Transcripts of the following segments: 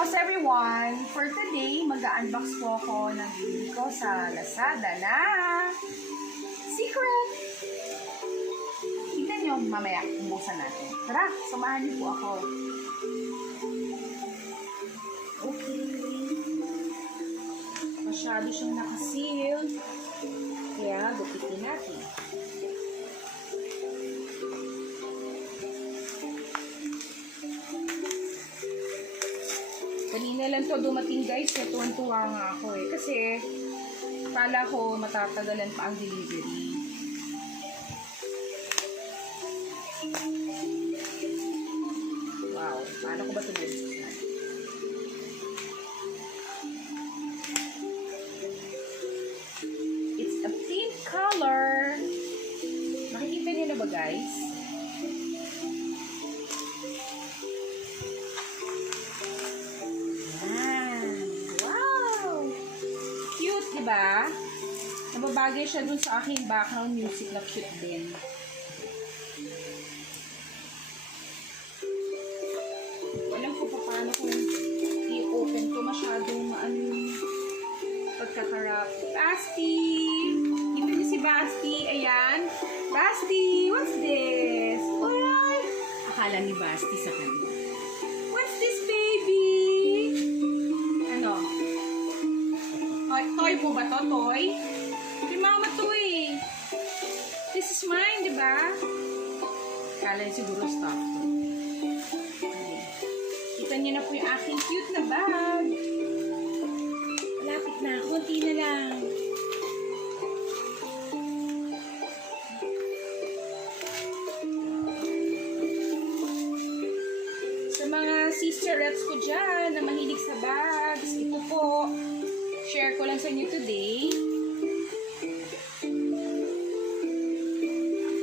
How's everyone? For today, mag-unbox po ako ng bili ko sa Lazada na Secret. Tignan nyo mamaya, umbusan natin. Tara, samahan niyo po ako. Okay. Masyado siyang nakaseal. Kaya, gupitin natin. Kanina lang to dumating guys, tuwan-tuwa nga ako kasi kala ko matatagalan pa ang delivery. Wow, paano ko ba ito bubuksan? It's a pink color. Makikita niyo na ba guys? Diba? Nababagay siya dun sa aking background music na cute din. Alam ko pa paano kung i-open ko masyadong maano yung pagkakarap. Basti! Ito niyo si Basti. Ayan. Basti! What's this? Uy! Akala ni Basti sa kanya. What's this, baby? Ano? Toy mo ba to? Toy? Kay mama to eh. This is mine, di ba? Kala niya siguro stuff to. Okay. Kita niyo na po yung aking cute na bag. Malapit na. Kunti na lang. Sa mga sister-reps ko dyan na mahilig sa bags, ito po. Share ko lang sa inyo today.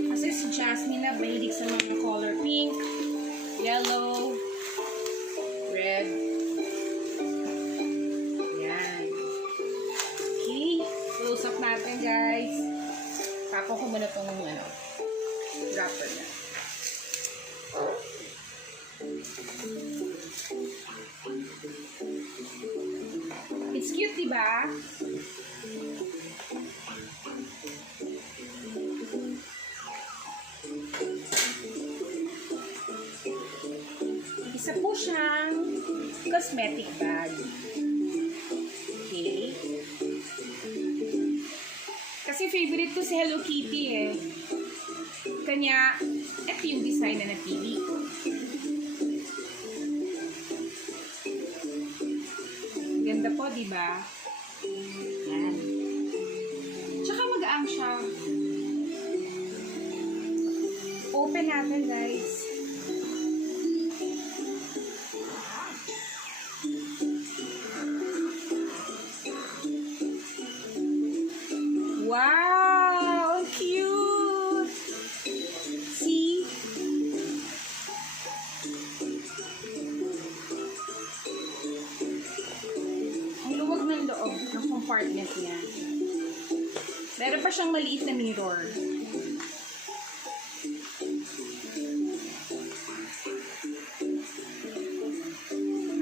Kasi si Jasmine na mahilig sa mga color pink, yellow, red. Yan. Okay. Close up natin guys. Tapo ko muna itong wrapper na. It's cute, diba? Isa po siyang cosmetic bag. Okay. Kasi favorite ko si Hello Kitty eh. Kanya, ito yung design na napili ko. Ganda po, diba? Yan. Tsaka mag-aang siya. Open natin, guys. Wow! Ang cute! See? Ng compartment niya. Meron pa siyang maliit na mirror.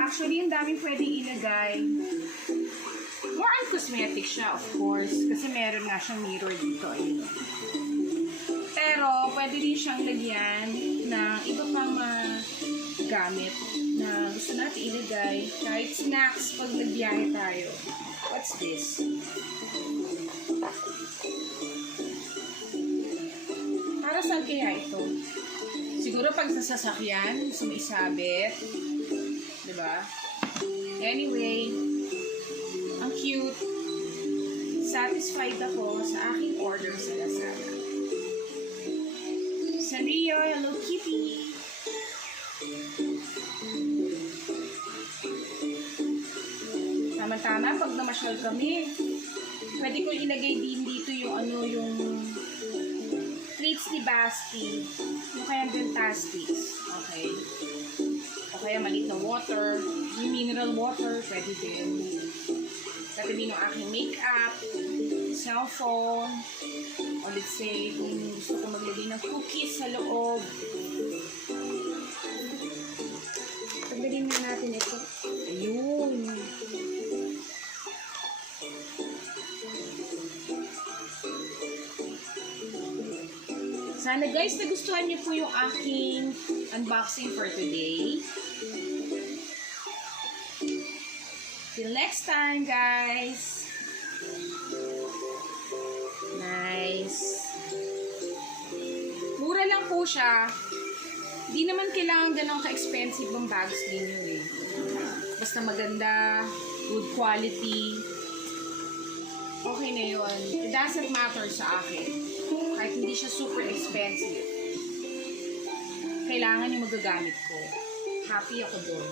Actually, ang daming pwedeng ilagay. More on cosmetic siya, of course. Kasi meron nga siyang mirror dito. Ayun. Pero, pwede rin siyang lagyan ng iba pang gamit na gusto natin ilagay. Kahit snacks pag nagbiyahe tayo. What's this? Para saan kaya ito? Siguro pag sa sasakyan, sumisabit. Diba? Anyway, ang cute. Satisfied ako sa aking order sa Lazada. Sanrio, Hello Kitty. Tama-tama, pag namasyal kami, pwede ko ilagay din dito yung treats ni Basti. Yung kaya Dentastics. Okay. O kaya maliit na water. Yung mineral water, pwede din. Katabi ng aking makeup, cellphone, o let's say, kung gusto ko maglagay ng cookies sa loob. Tanggalin na natin ito. Ayun. Sana guys, nagustuhan niyo po yung aking unboxing for today. Till next time, guys. Nice. Mura lang po siya. Di naman kailangan ganun ka-expensive ang bags ninyo eh. Basta maganda, good quality. Okay na yun. It doesn't matter sa akin. Kahit hindi siya super expensive. Kailangan yung magagamit ko. Happy ako doon.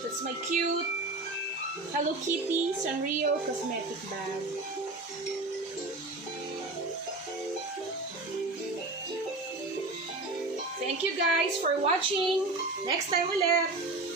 That's my cute Hello Kitty Sanrio cosmetic bag. Thank you guys for watching. Next time ulit.